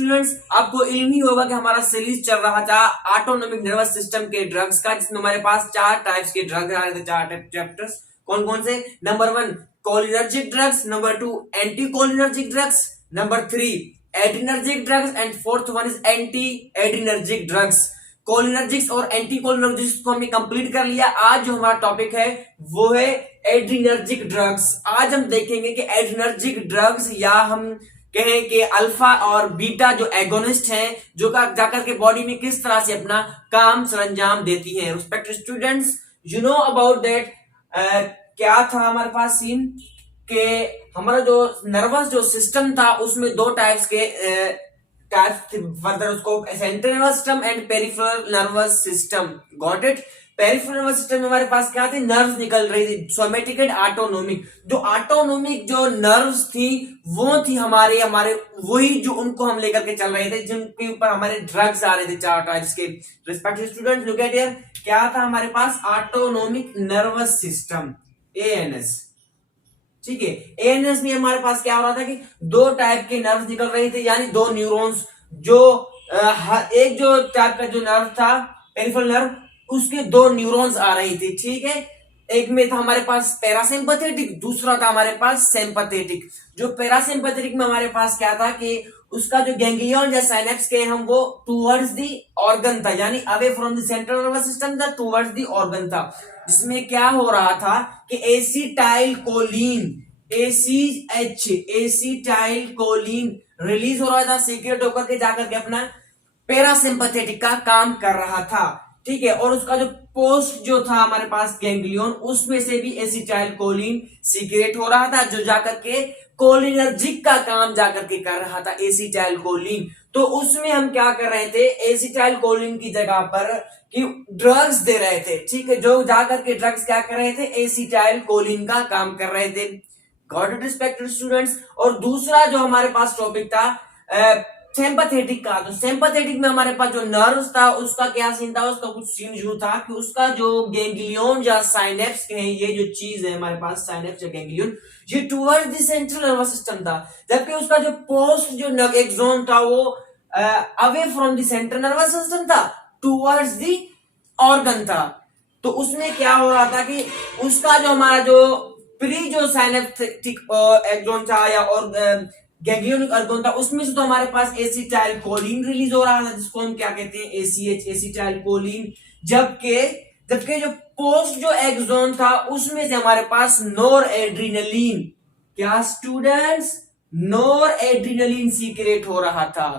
Students, आपको इल्म ही होगा कि हमारा सीरीज चल रहा था ऑटोनॉमिक नर्वस सिस्टम के ड्रग्स का, जिसमें हमारे पास 4 टाइप्स के ड्रग्स आ रहे थे, 4 चैप्टर्स। कौन कौन से? Number 1 cholinergic drugs, number 2 anti cholinergic drugs, number 3 adrenergic drugs and fourth one is anti adrenergic drugs. Cholinergics और एंटी कोलिनर्जिक्स को हमने कंप्लीट कर लिया। आज जो हमारा टॉपिक है वो है एड्रिनर्जिक ड्रग्स। आज हम देखेंगे कि एड्रिनर्जिक ड्रग्स, या हम कहें कि अल्फा और बीटा जो एगोनिस्ट हैं, जो जाकर के बॉडी में किस तरह से अपना काम सरंजाम देती हैं। Respected students, you know about that, क्या था हमारे पास सीन के हमारा जो नर्वस जो सिस्टम था उसमें 2 टाइप्स के फर्दर उसको central nervous system and peripheral nervous system. Got it? Peripheral nervous system में हमारे पास क्या थे? नर्व्स निकल रही थी, सोमेटिक एंड ऑटोनोमिक। जो ऑटोनोमिक जो नर्व्स थी वो थी हमारे वही जो उनको हम लेकर के चल रहे थे, जिनके ऊपर हमारे ड्रग्स आ रहे थे 4 टाइप्स के। Respected students, look at here, क्या था हमारे पास? Autonomic nervous system, ANS. ठीक है, एएनएस में हमारे पास क्या हो रहा था कि 2 टाइप के नर्व्स निकल रहे थे, यानी 2 न्यूरॉन्स। जो एक जो टाइप का जो नर्व था पेरिफेरल नर्व, उसके 2 न्यूरॉन्स आ रही थी। ठीक है, एक में था हमारे पास पैरासिम्पैथेटिक, दूसरा था हमारे पास सिंपैथेटिक। जो पैरासिम्पैथेटिक में हमारे पास क्या था कि उसका जो गैंग्लियन या साइनेप्स के हम वो टुवर्ड्स दी ऑर्गन था, यानी away from the central nervous system था, टुवर्ड्स दी ऑर्गन था। जिसमें क्या हो रहा था कि एसिटाइल कोलिन रिलीज हो रहा था, सीक्रेट होकर के जाकर के अपना पैरासिम्पैथेटिक का काम कर रहा था। ठीक है, और उसका जो पोस्ट जो था हमारे पास गैंग्लियन, उसमें से भी एसिटाइल कोलिन सीक्रेट हो रहा था, जो जाकर के कोलिनर्जिक का काम जाकर के कर रहा था, एसिटाइल कोलिन। तो उसमें हम क्या कर रहे थे? एसिटाइल कोलिन की जगह पर कि ड्रग्स दे रहे थे। ठीक है, जो जाकर के ड्रग्स क्या कर रहे थे? एसिटाइल कोलिन का काम कर रहे थे। Got it, respected students? और दूसरा जो हमारे पास टॉपिक था सिंपैथेटिक का, तो सिंपैथेटिक में हमारे पास जो नर्व्स था उसका क्या सीन था? उसका कुछ सीन यूं था कि उसका जो गैंग्लियन या साइनेप्स है, ये जो चीज है हमारे पास साइनेप्स या गैंग्लियन, ये towards the central nervous system था, जबकि उसका जो पोस्ट जो एक्सोन था वो away from the central nervous system था, टुवर्ड्स द ऑर्गन था। तो उसमें क्या हो रहा था कि उसका जो हमारा जो प्री जो साइनेप्टिक एक्सोन था या और गैंग्लियनिक ऑर्गन था, उसमें से तो हमारे पास एसिटाइल कोलिन रिलीज हो रहा था, जिसको हम क्या कहते हैं? ACH, acetyl choline. जबकि जो पोस्ट जो एक्सोन था उसमें से हमारे पास नोर एड्रिनलिन, क्या स्टूडेंट्स? नोर एड्रिनलिन सीक्रेट हो रहा था।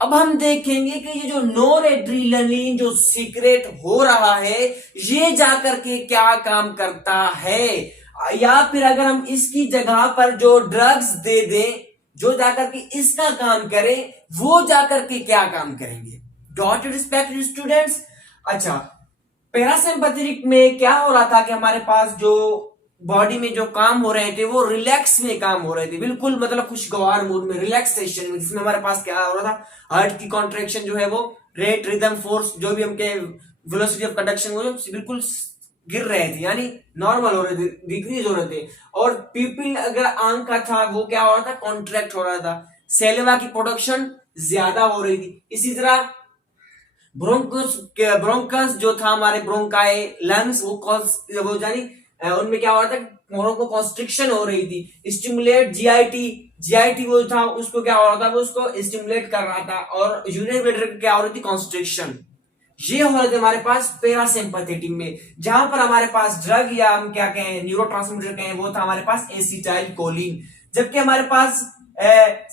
अब हम देखेंगे कि ये जो नोर एड्रिनलिन जो सीक्रेट हो रहा है, ये जाकर के क्या काम करता है, या फिर अगर हम इसकी जगह पर जो ड्रग्स दे दें जो जाकर के इसका काम करे, वो जाकर के क्या काम करेंगे। Dot respected students. अच्छा, पैरासिम्पैथेटिक में क्या हो रहा था कि हमारे पास जो बॉडी में जो काम हो रहे थे वो रिलैक्स में काम हो रहे थे, बिल्कुल मतलब खुशगवार मूड में, रिलैक्सेशन में, जिसमें हमारे पास क्या हो रहा था? हार्ट की कॉन्ट्रैक्शन जो है वो रेट, रिदम, फोर्स, जो भी हमके वेलोसिटी ऑफ कंडक्शन वो बिल्कुल गिर रहे थे, यानी नॉर्मल हो रहे थे, डिक्रीज हो रहे थे। और पीपल अगर आंख का था वो क्या हो रहा था? कॉन्ट्रैक्ट हो रहा था, सेलेवा की प्रोडक्शन ज्यादा हो रही थी। इसी तरह ब्रोंकस जो था हमारे ब्रोंकाई, लंग्स, वो जानी उनमें क्या हो रहा था? ब्रोंको कॉन्स्ट्रिक्शन हो रही थी। स्टिमुलेट जीआईटी वो था, उसको क्या हो रहा था? वो उसको स्टिमुलेट कर रहा था। और यूरिनरी ब्लैडर क्या हो रही थी? कॉन्स्ट्रिक्शन। ये हो रहे थे हमारे पास पैरासिम्पैथेटिक में, जहां पर हमारे पास ड्रग या हम क्या कहें न्यूरोट्रांसमीटर कहें, वो था हमारे पास एसिटाइल कोलिन। जबकि हमारे पास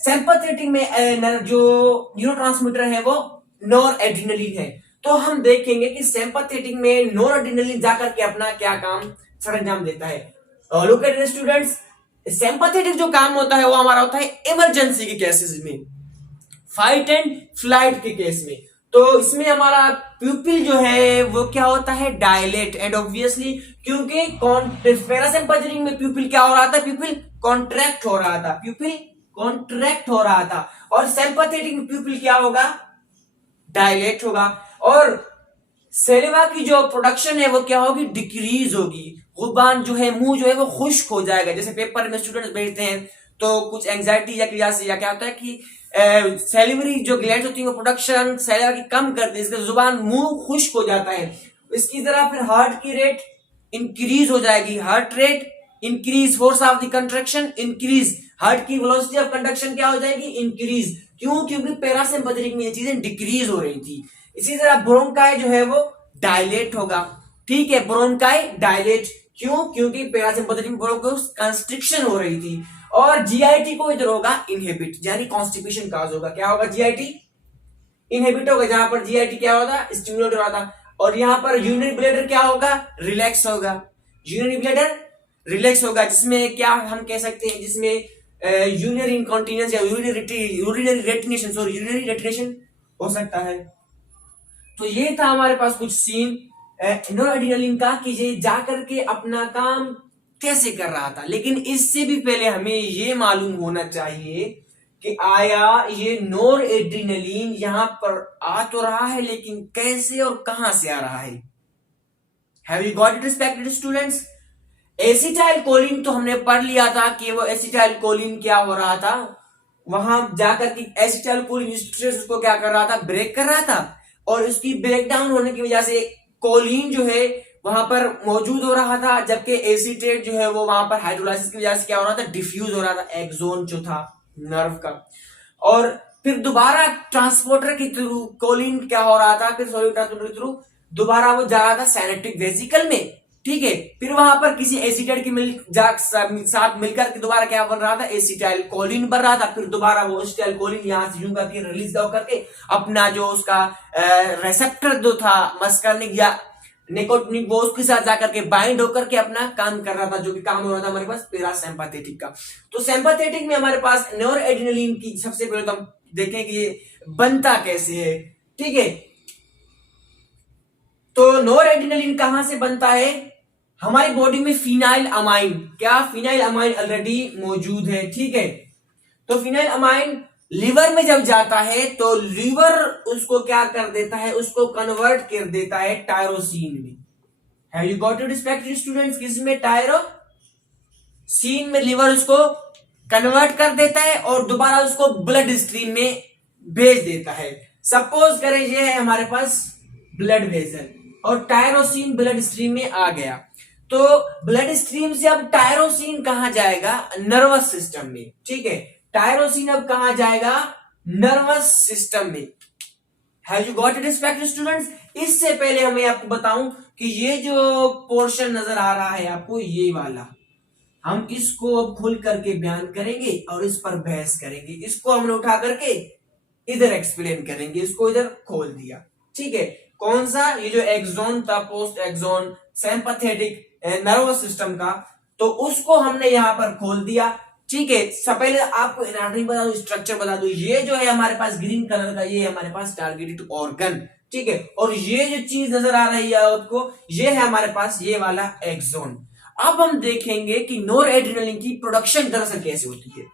सिंपैथेटिक में जो न्यूरोट्रांसमीटर है वो नोर एड्रिनलिन है। तो हम देखेंगे कि सिंपैथेटिक में नोर एड्रिनलिन जाकर के अपना क्या काम सरंजाम देता है। लुक एट स्टूडेंट्स, सिंपैथेटिक जो काम होता है वो हमारा होता है इमरजेंसी के केसेस में, फाइट एंड फ्लाइट के केस में। तो इसमें हमारा प्यूपिल जो है वो क्या होता है? डायलेट, एंड ऑब्वियसली क्योंकि पैरासिम्पैथेटिक में प्यूपिल क्या हो रहा था? प्यूपिल कॉन्ट्रैक्ट हो रहा था, प्यूपिल कॉन्ट्रैक्ट हो रहा था। और सिंपैथेटिक में प्यूपिल क्या होगा? डायलेट होगा। और सेलेवा की जो प्रोडक्शन है वो क्या होगी? डिक्रीज होगी। जुबान जो है, मुंह जो है वो खुश्क हो जाएगा। जैसे पेपर में स्टूडेंट्स भेजते हैं तो कुछ एंजाइटी या क्रिया से या क्या होता है कि सैलिवरी जो ग्लैंड होती है वो प्रोडक्शन सैलिवा की कम कर दे, इसका जुबान मुंह खुश्क हो जाता है। इसकी तरह फिर हार्ट की रेट इंक्रीज हो जाएगी, heart rate increase, force of the contraction increase, heart की वेलोसिटी ऑफ कंडक्शन क्या हो जाएगी, इंक्रीज। क्यों? क्योंकि पैरासिम्पैथेटिक में ये चीजें डिक्रीज हो रही थी। इसी तरह ब्रोंकाई जो है वो डायलेट होगा, ठीक है, ब्रोंकाई डायलेट। क्यों? क्योंकि पैरासिम्पैथेटिक ब्रोंकोस कंस्ट्रिक्शन हो रही थी। और जीआईटी को इधर होगा इनहिबिट, यानी कॉन्स्टिपेशन काज होगा। क्या होगा? जीआईटी इनहिबिट होगा, जहां पर जीआईटी क्या होता, स्टिमुलेट हो रहा था। और यहां पर यूरिनरी ब्लैडर क्या होगा, रिलैक्स होगा, यूरिनरी ब्लैडर रिलैक्स होगा, जिसमें क्या हम कह सकते हैं, जिसमें यूरिनरी इनकॉन्टिनेंस या यूरिनरी रेटिनेशन, सॉरी यूरिनरी रेटिनेशन हो सकता है। तो ये था हमारे पास कुछ सीन नोराड्रेनालिन का कि ये जाकर के अपना काम कैसे कर रहा था। लेकिन इससे भी पहले हमें ये मालूम होना चाहिए कि आया ये नोर एड्रीनलिन यहां पर आ तो रहा है, लेकिन कैसे और कहां से आ रहा है। Have you got it respected students? Acetyl choline तो हमने पढ़ लिया था कि वो एसिटाइल कोलिन क्या हो रहा था, वहां जाकर के एसिटाइल कोलिन स्ट्रेस उसको क्या कर रहा था, ब्रेक कर रहा था। और उसकी ब्रेकडाउन होने की वजह से कोलिन जो है वहां पर मौजूद हो रहा था, जबकि एसीटेट जो है वो वहां पर हाइड्रोलाइसिस की वजह से क्या हो रहा था, डिफ्यूज हो रहा था एक्सोन जो था नर्व का। और फिर दोबारा ट्रांसपोर्टर के थ्रू कोलिन क्या हो रहा था, फिर सोडियम ट्रांसपोर्टर के थ्रू दोबारा वो जा रहा था साइनेप्टिक वेसिकल में, ठीक है। फिर वहां पर किसी एसिटेट की साथ मिलकर के दोबारा क्या बन रहा था, एसिटाइल कोलिन बन रहा था। फिर दोबारा वो एसिटाइल कोलिन यहां से यूं करके रिलीज करके अपना जो उसका रेसेप्टर जो था मस्कर्निक या निकोटिनिक, वो उसके साथ जाकर के बाइंड होकर के अपना काम कर रहा था, जो कि काम हो रहा था हमारे पास पैरासिम्पैथेटिक का। तो सिंपैथेटिक में हमारे पास नोरएड्रेनालिन की सबसे पहले तो हम देखें कि ये बनता कैसे है, ठीक है। तो नोरएड्रेनालिन कहां से बनता है, हमारी बॉडी में फिनाइल अमाइन, क्या फिनाइल अमाइन ऑलरेडी मौजूद है, ठीक है। तो फिनाइल अमाइन लिवर में जब जाता है तो लिवर उसको क्या कर देता है, उसको कन्वर्ट कर देता है टायरोसिन में। Have you got it respected students? किसमें? टायरोसिन में लिवर उसको कन्वर्ट कर देता है और दोबारा उसको ब्लड स्ट्रीम में भेज देता है। सपोज करें ये है हमारे पास ब्लड वेसल और टायरोसिन ब्लड स्ट्रीम में आ गया, तो ब्लड स्ट्रीम से अब टायरोसिन कहां जाएगा, नर्वस सिस्टम में, ठीक है। टायरोसिन अब कहां जाएगा, नर्वस सिस्टम में। Have you got it respected students? इससे पहले हमें आपको बताऊं कि ये जो पोर्शन नजर आ रहा है आपको, ये वाला, हम इसको अब खुल करके बयान करेंगे और इस पर बहस करेंगे। इसको हमने उठा करके इधर एक्सप्लेन करेंगे, इसको इधर खोल दिया, ठीक है। कौन सा? ये जो एक्सोन था, post axon sympathetic nervous system का, तो उसको हमने यहां पर खोल दिया, ठीक है। सब पहले आपको एनाटॉमी बता दो, स्ट्रक्चर बता दो। ये जो है हमारे पास ग्रीन कलर का, ये हमारे पास टारगेटेड ऑर्गन, ठीक है। और ये जो चीज नजर आ रही है आपको, ये है हमारे पास ये वाला एक्सोन। अब हम देखेंगे कि नोरएड्रेनालिन की प्रोडक्शन दरअसल कैसे होती है।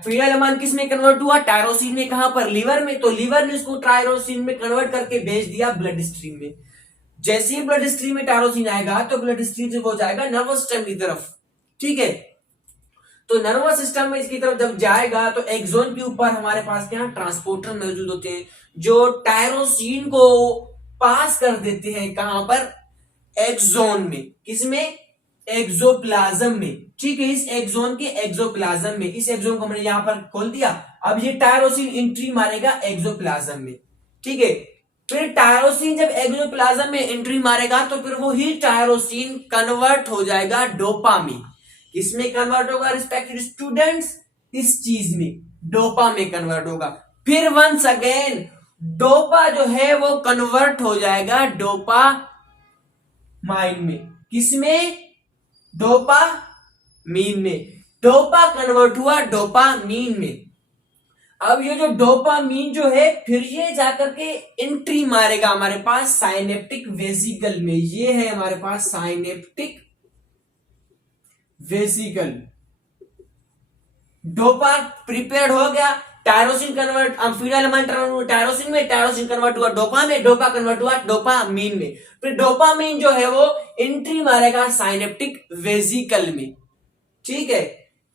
फिनाइल अमाइन किस में कन्वर्ट हुआ, टायरोसिन में। कहां पर? लिवर में। तो लिवर ने उसको टायरोसिन में कन्वर्ट करके भेज दिया ब्लड स्ट्रीम में। जैसे ही ब्लड स्ट्रीम में टायरोसिन आएगा तो ब्लड स्ट्रीम से वो जाएगा नर्वस सिस्टम की तरफ, ठीक है। तो नर्वस सिस्टम में इसकी तरफ जब जाएगा तो एक्सोन के ऊपर हमारे पास क्या ट्रांसपोर्टर मौजूद होते हैं, जो टायरोसिन को पास कर देते हैं कहां पर, एक्सोन में। किसमें? एक्सोप्लाज्म में, ठीक है। इस एक्सोन के एक्सोप्लाज्म में, इस एक्सोन को हमने यहां पर खोल दिया। अब ये टायरोसिन एंट्री मारेगा एक्सोप्लाज्म में, ठीक है। फिर टायरोसिन जब एक्सोप्लाज्म में एंट्री मारेगा तो फिर वो ही टायरोसिन कन्वर्ट हो जाएगा डोपा में। किसमें कन्वर्ट होगा रिस्पेक्टेड स्टूडेंट्स? इस चीज में, डोपा में कन्वर्ट होगा। फिर वंस अगेन डोपा जो है वो कन्वर्ट हो जाएगा डोपा माइन में। किसमें? डोपामीन में। डोपा कन्वर्ट हुआ डोपामीन में। अब ये जो डोपामीन जो है फिर ये जाकर के एंट्री मारेगा हमारे पास साइनेप्टिक वेसिकल में। ये है हमारे पास साइनेप्टिक वेसिकल। डोपा प्रिपेयर्ड हो गया, tyrosine convert, phenyl amine tyrosine में, टायरोसिन कन्वर्ट हुआ डोपा में, डोपा कन्वर्ट हुआ डोपामीन में। फिर डोपामीन जो है वो एंट्री मारेगा साइनेप्टिक वेसिकल में, ठीक है।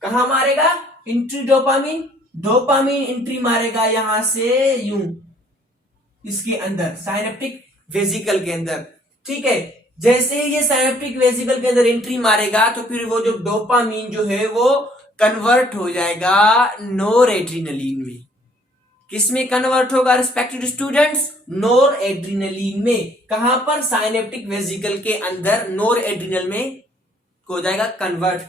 कहां मारेगा एंट्री डोपामीन? डोपामिन एंट्री मारेगा यहां से यूं इसके अंदर साइनेप्टिक वेसिकल के अंदर। ठीक है, जैसे ही ये साइनेप्टिक वेसिकल के अंदर एंट्री मारेगा तो फिर वो जो डोपामिन जो है वो कन्वर्ट हो जाएगा नोर एड्रीनलिन में। किसमें कन्वर्ट होगा रिस्पेक्टेड स्टूडेंट्स? नोर एड्रीनलिन में। कहां पर? साइनेप्टिक वेसिकल के अंदर नोर एड्रीनल में हो जाएगा कन्वर्ट।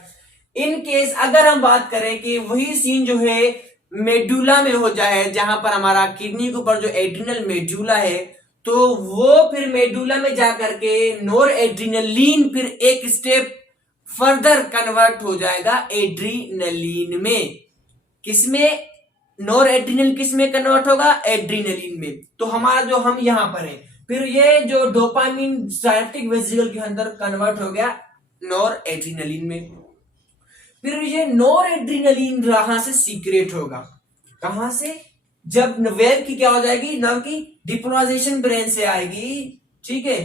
इन केस अगर हम बात करें कि वही सीन जो है मेडुला में हो जाए, जहां पर हमारा किडनी के ऊपर जो एड्रिनल मेडुला है, तो वो फिर मेडुला में जाकर के नोर एड्रीनलिन फिर एक स्टेप फर्दर कन्वर्ट हो जाएगा एड्रीनलिन में। किसमें? नोर एड्रीनल किसमें कन्वर्ट होगा? एड्रीनलिन में। तो हमारा जो हम यहां पर है, फिर ये जो डोपामिन साइनेप्टिक वेसिकल के अंदर कन्वर्ट हो गया नोर एड्रीनलिन में। फिर ये नोर एड्रीनलिन वहां से सीक्रेट होगा। कहां से? जब वेव की क्या हो जाएगी, नर्व की डिपोलाइजेशन ब्रेन से आएगी, ठीक है,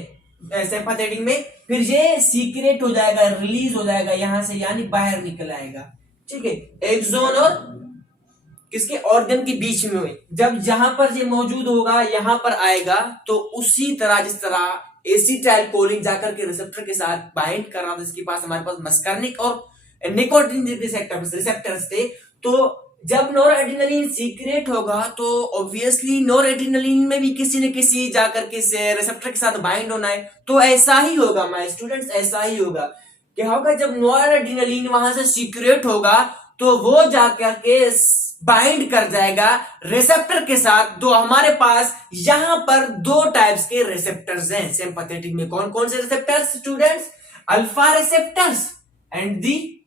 सिंपैथेटिक में, फिर ये सीक्रेट हो जाएगा, रिलीज हो जाएगा यहां से, यानी बाहर निकल आएगा। ठीक है, एक्सोन और किसके ऑर्गन के बीच में हुए, जब जहां पर ये मौजूद होगा यहां पर आएगा, तो उसी तरह जिस तरह एसिटाइल कोलिन जाकर के रिसेप्टर के साथ बाइंड कर रहा था, इसके पास हमारे पास मस्कार्निक और निकोटिन रिसेप्टर्स थे, तो जब नोर एड्रीनलिन सीक्रेट होगा तो ऑब्वियसली नोर एड्रीनलिन में भी किसी न किसी जाकर के रिसेप्टर के साथ बाइंड होना है। तो ऐसा ही होगा माय स्टूडेंट्स, ऐसा ही होगा। क्या होगा? जब नोर एड्रीनलिन वहां से सीक्रेट होगा तो वो जाकर के बाइंड कर जाएगा रिसेप्टर के साथ। तो हमारे पास यहां पर दो टाइप्स के रिसेप्टर्स हैं सिंपैथेटिक में। कौन कौन से receptors students? Alpha receptors and the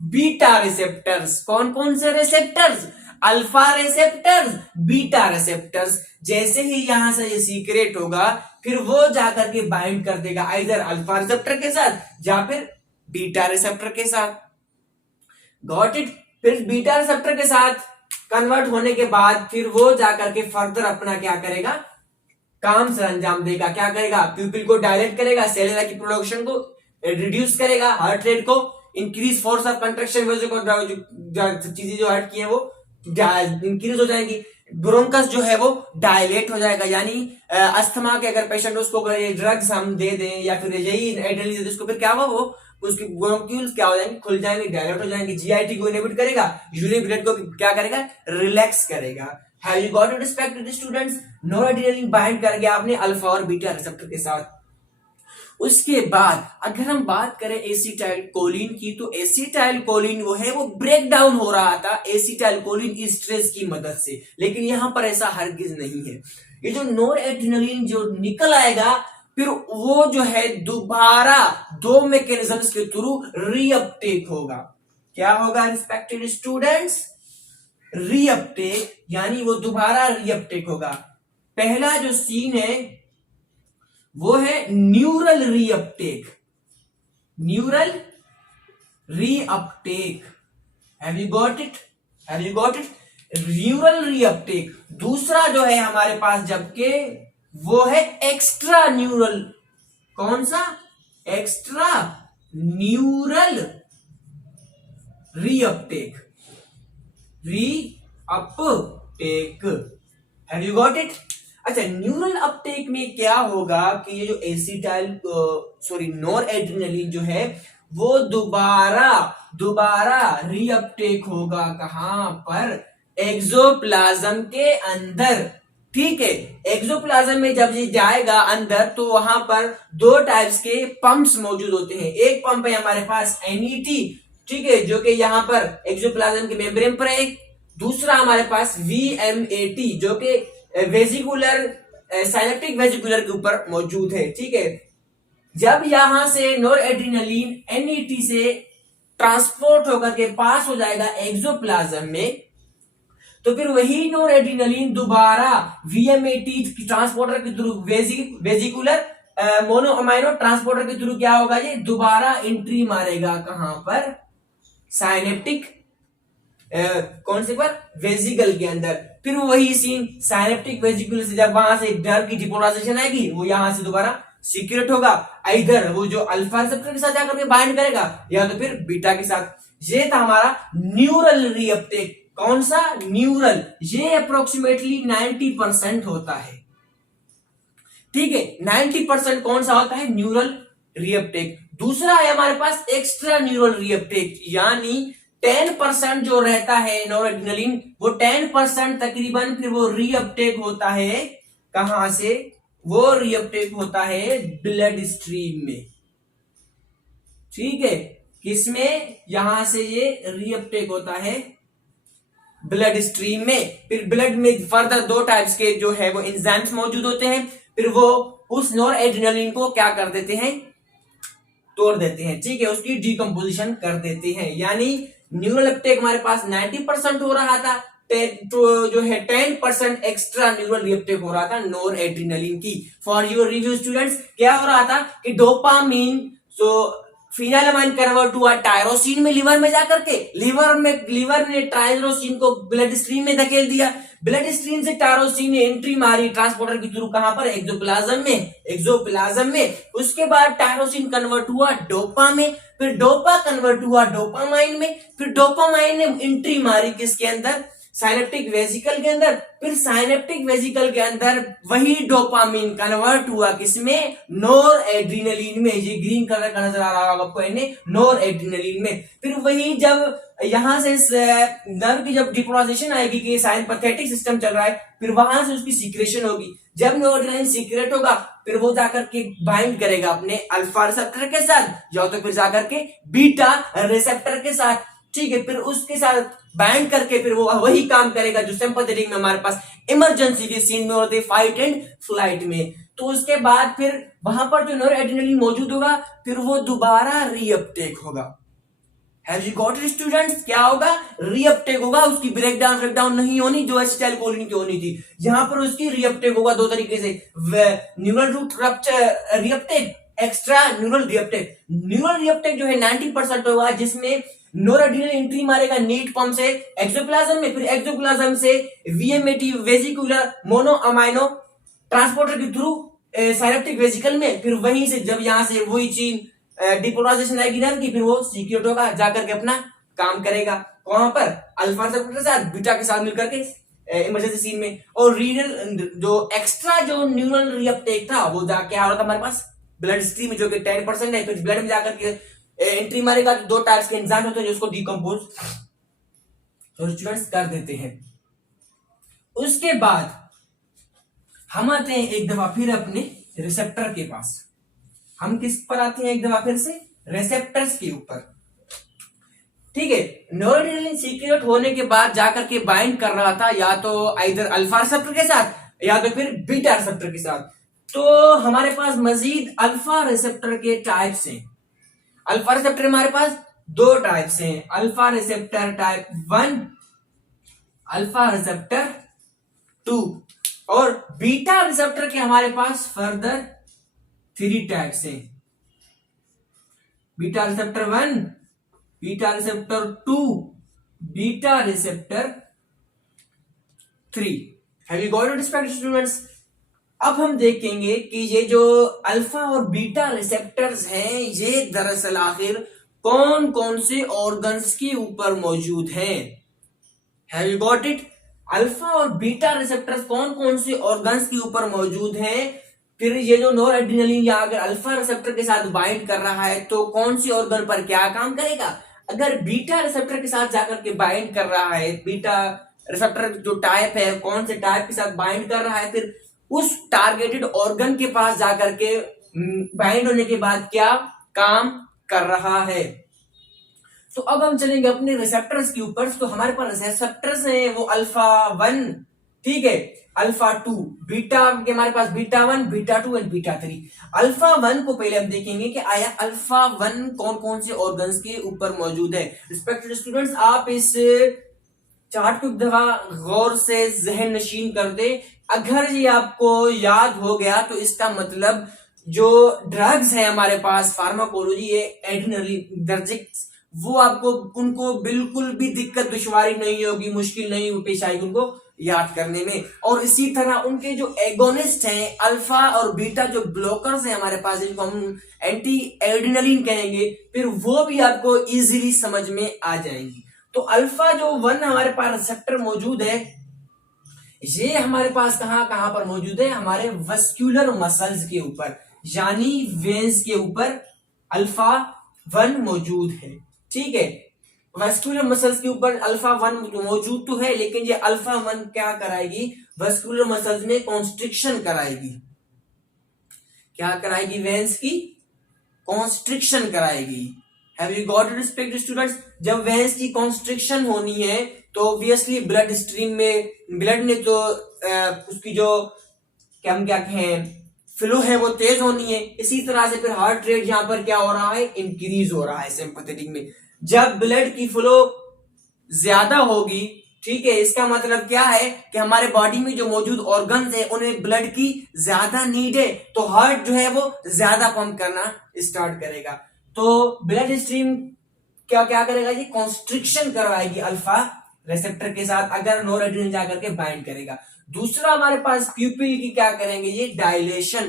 beta receptors. कौन कौन से receptors? Alpha receptors, beta receptors. जैसे ही यहां से ये सीक्रेट होगा फिर वो जाकर के बाइंड कर देगा आइदर अल्फा रिसेप्टर के साथ या फिर बीटा रिसेप्टर के साथ। Got it? फिर बीटा रिसेप्टर के साथ कन्वर्ट होने के बाद फिर वो जाकर के फर्दर अपना क्या करेगा, काम से अंजाम देगा। क्या करेगा? प्यूपिल को डायलेट करेगा, सेलुला की प्रोडक्शन को रिड्यूस करेगा, हार्ट रेट को इंक्रीज, फोर्स ऑफ कंट्रक्शन चीजें जो हार्ट की है वो इंक्रीज हो जाएगी, ब्रोंकस जो है वो डायलेट हो जाएगा। यानी अस्थमा के अगर पेशेंट उसको ड्रग्स हम दे दें या फिर यही एडरेनलिन दे दें, उसको फिर क्या होगा, वो उसकी ब्रोंक्यूल्स क्या हो जाएंगे, खुल जाएंगे, डायलेट हो जाएंगे। जीआईटी को इनहिबिट करेगा, यूरिक ब्लड को क्या करेगा, रिलैक्स करेगा। Have you got it respected students? Noradrenaline bind कर गया आपने अल्फा और बीटा रिसेप्टर के साथ। उसके बाद अगर हम बात करें एसिटाइल कोलिन की, तो एसिटाइल कोलिन वो है वो ब्रेक डाउन हो रहा था एसिटाइल कोलिन स्ट्रेस की मदद से, लेकिन यहां पर ऐसा हरगिज नहीं है। ये जो नोरएड्रेनालिन जो निकल आएगा फिर वो जो है दोबारा दो मैकेनिज्म्स के थ्रू रीअपटेक होगा। क्या होगा रिस्पेक्टेड स्टूडेंट्स? रीअपटेक, यानी वो दोबारा रीअपटेक होगा। पहला जो सीन है वो है neural reuptake. Neural reuptake, have you got it? Have you got it? Neural reuptake. दूसरा जो है हमारे पास जबकि वो है एक्स्ट्रा न्यूरल। कौन सा? Extra neural reuptake. Reuptake, have you got it? अच्छा, न्यूरल अपटेक में क्या होगा कि ये जो एसिटाइल नोरएड्रेनालिन जो है वो दोबारा रीअपटेक होगा। कहां पर? एक्सोप्लाज्म के अंदर। ठीक है, एक्सोप्लाज्म में जब ये जाएगा अंदर तो वहां पर दो टाइप्स के पंप्स मौजूद होते हैं। एक पंप है हमारे पास एनईटी, ठीक है, जो कि यहां पर एक्सोप्लाज्म के मेम्ब्रेन पर है। दूसरा हमारे पास वीएमएटी जो कि वेजिकुलर साइनेप्टिक वेजिकुलर के ऊपर मौजूद है। ठीक है, जब यहां से नोरएड्रेनालिन एनईटी से ट्रांसपोर्ट होकर के पास हो जाएगा एक्सोप्लाज्म में, तो फिर वही नोरएड्रेनालिन दोबारा वीएमएटी ट्रांसपोर्टर के थ्रू वेजिकुलर मोनोअमाइनो ट्रांसपोर्टर के थ्रू क्या होगा, ये दोबारा एंट्री मारेगा। कहां पर? साइनेप्टिक कौन से पर? वेजिकल के अंदर। फिर वही सीन साइनेप्टिक वेजिकल से जब वहां से ड्रग की डिपोलाइजेशन आएगी वो यहां से दोबारा सीक्रेट होगा, इधर वो जो अल्फा रिसेप्टर के साथ जाकर के बाइंड करेगा या तो फिर बीटा के साथ। ये था हमारा न्यूरल रीअपटेक। कौन सा? न्यूरल। ये अप्रोक्सीमेटली 90% होता है, ठीक है। 90% कौन सा होता है? Neural reuptake. दूसरा है हमारे पास एक्स्ट्रा न्यूरल रीअपटेक, यानी 10% जो रहता है नोरएड्रेनालिन, वो 10% तकरीबन फिर वो रीअपटेक होता है। कहां से? वो रीअपटेक होता है ब्लड स्ट्रीम में, ठीक है। किसमें? यहां से ये रीअपटेक होता है ब्लड स्ट्रीम में। फिर ब्लड में फर्दर 2 टाइप्स के जो है वो एंजाइम्स मौजूद होते हैं, फिर वो उस नोरएड्रेनालिन को क्या कर देते हैं? तोड़ देते हैं, ठीक है, उसकी डिकम्पोजिशन कर देते हैं। यानी न्यूरल अपटेक हमारे पास 90% हो रहा था, तो जो है 10% एक्स्ट्रा न्यूरल रीअपटेक हो रहा था नोरएड्रेनालिन की। फॉर योर रिव्यू स्टूडेंट्स, क्या हो रहा था कि डोपामीन फिनाइलामाइन कन्वर्ट हुआ टायरोसिन में, लिवर में जाकर के लिवर ने टायरोसिन को ब्लड स्ट्रीम में धकेल दिया। ब्लड स्ट्रीम से टायरोसिन ने एंट्री मारी ट्रांसपोर्टर के थ्रू, कहां पर? एक्सोप्लाज्म में। उसके बाद टायरोसिन कन्वर्ट हुआ डोपा में, फिर डोपा कन्वर्ट हुआ डोपामाइन में, फिर डोपामाइन ने एंट्री मारी किसके अंदर? साइनेप्टिक वेसिकल के अंदर। फिर साइनेप्टिक वेसिकल के अंदर वही डोपामीन कन्वर्ट हुआ किसमें? नोरएड्रेनालिन में। ये ग्रीन कलर का नजर आ रहा होगा आपको, नोरएड्रेनालिन में। फिर वही जब यहां से नर्व की जब डिपोलाइजेशन आएगी कि सिंपैथेटिक सिस्टम चल रहा है, फिर वहां से उसकी सीक्रेशन होगी। जब नोरएड्रेनालिन सीक्रेट होगा, फिर वो जाकर के बाइंड करेगा अपने अल्फा रिसेप्टर के साथ, या तो फिर जाकर के बीटा रिसेप्टर के साथ, ठीक है। फिर उसके साथ बाइंड करके फिर वो वही काम करेगा जो सिंपैथेटिक में हमारे पास इमरजेंसी के सीन में होते, फाइट एंड फ्लाइट में। तो उसके बाद फिर वहां पर जो नोरएड्रेनालिन मौजूद होगा, फिर वो दोबारा रीअपटेक होगा। Have you got it students? क्या होगा? रीअपटेक होगा। उसकी ब्रेकडाउन नहीं होनी जो एसिटाइलकोलिन की होनी थी, यहां पर उसकी रीअपटेक होगा 2 तरीके से, neural root reuptake, extra neural reuptake. Neural reuptake जो है 90% होगा, जिसमें नोरएड्रेनालिन एंट्री मारेगा नीट फॉर्म से एक्सोप्लाज्म में, फिर एक्सोप्लाज्म से वीएमएटी वेसिकुलर मोनोअमाइनो ट्रांसपोर्टर के थ्रू साइनेप्टिक वेसिकल में, फिर वहीं से जब यहां से वही चीज डिपोलाइजेशन आएगी नर्व की, फिर वो सीक्रेट होगा, जाकर के अपना काम करेगा। वहां पर अल्फा रिसेप्टर के साथ, बीटा के साथ मिलकर के इमरजेंसी सीन में। और रीनल जो एक्स्ट्रा जो न्यूरल रीअपटेक था, वो जाके आ रहा था हमारे पास ब्लड स्ट्रीम में, जो कि 10% है। तो ब्लड में जाकर के एंट्री मारेगा, तो 2 टाइप्स के एंजाइम होते हैं जो उसको डिकम्पोज स्टूडेंट्स कर देते हैं। उसके बाद हम आते हैं एक दफा फिर अपने रिसेप्टर के पास। हम किस पर आते हैं एक दफा फिर से? रिसेप्टर्स के ऊपर, ठीक है। नोरएड्रेनालिन सीक्रेट होने के बाद जाकर के बाइंड कर रहा था या तो आइदर अल्फा रिसेप्टर के साथ या तो फिर बीटा रिसेप्टर के साथ। तो हमारे पास मजीद अल्फा रिसेप्टर के टाइप्स हैं। अल्फा रिसेप्टर हमारे पास 2 टाइप्स हैं, alpha receptor type 1, alpha receptor 2, और बीटा रिसेप्टर के हमारे पास फर्दर 3 टाइप्स हैं। Beta receptor 1, beta receptor 2, beta receptor 3। Have you got it respected students? अब हम देखेंगे कि ये जो अल्फा और बीटा रिसेप्टर्स हैं, ये दरअसल आखिर कौन कौन से ऑर्गन्स के ऊपर मौजूद हैं। Have you got it? Alpha और बीटा रिसेप्टर्स कौन कौन से ऑर्गन्स के ऊपर मौजूद हैं। फिर ये जो नोरएड्रेनालिन या अगर अल्फा रिसेप्टर के साथ बाइंड कर रहा है तो कौन सी ऑर्गन पर क्या काम करेगा। अगर बीटा रिसेप्टर के साथ जाकर के बाइंड कर रहा है, बीटा रिसेप्टर जो टाइप है कौन से टाइप के साथ बाइंड कर रहा है, फिर उस टारगेटेड ऑर्गन के पास जाकर के बाइंड होने के बाद क्या काम कर रहा है। तो अब हम चलेंगे अपने रिसेप्टर्स के ऊपर। तो हमारे पास रिसेप्टर्स हैं वो अल्फा 1, ठीक है, अल्फा 2, बीटा के हमारे पास beta 1, beta 2 and beta 3। Alpha 1 को पहले हम देखेंगे कि आया अल्फा 1 कौन कौन से ऑर्गन्स के ऊपर मौजूद है। रिस्पेक्टेड स्टूडेंट्स, आप इस चार्ट को एक दफा गौर से जहन नशीन कर दे। अगर ये आपको याद हो गया तो इसका मतलब जो ड्रग्स है हमारे पास फार्माकोलॉजी एड्रेनर्जिक्स, वो आपको उनको बिल्कुल भी दिक्कत दुश्वारी नहीं होगी, मुश्किल नहीं पेश आएगी उनको याद करने में। और इसी तरह उनके जो एगोनिस्ट हैं अल्फा और बीटा, जो ब्लॉकर्स हैं हमारे पास जिनको हम एंटी एड्रेनलिन कहेंगे, फिर वो भी आपको इजीली समझ में आ जाएंगी। तो अल्फा जो 1 हमारे पास रिसेप्टर मौजूद है, ये हमारे पास कहां कहां पर मौजूद है, हमारे वस्कुलर मसल्स के ऊपर, यानी वेन्स के ऊपर अल्फा 1 मौजूद है। ठीक है, वस्कुलर मसल्स के ऊपर अल्फा 1 मौजूद तो है, लेकिन ये अल्फा 1 क्या कराएगी, वस्कुलर मसल्स में कॉन्स्ट्रिक्शन कराएगी। क्या कराएगी, वेन्स की कॉन्स्ट्रिक्शन कराएगी। Have you got it respect students? जब वेन्स की कॉन्स्ट्रिक्शन होनी है तो ऑब्वियसली ब्लड स्ट्रीम में, ब्लड ने तो उसकी जो क्या हम क्या कहें फ्लो है वो तेज होनी है। इसी तरह से फिर हार्ट रेट यहां पर क्या हो रहा है, इंक्रीज हो रहा है सिंपैथेटिक में। जब ब्लड की फ्लो ज्यादा होगी, ठीक है, इसका मतलब क्या है कि हमारे बॉडी में जो मौजूद ऑर्गन्स है उन्हें ब्लड की ज्यादा नीड है, तो हार्ट जो है वो ज्यादा पंप करना स्टार्ट करेगा। तो ब्लड स्ट्रीम क्या क्या करेगा, ये कॉन्स्ट्रिक्शन करवाएगी अल्फा रिसेप्टर के साथ, अगर नोरेड्रेनालिन जाकर के बाइंड करेगा। दूसरा हमारे पास प्यूपिल की क्या करेंगे, ये डायलेशन।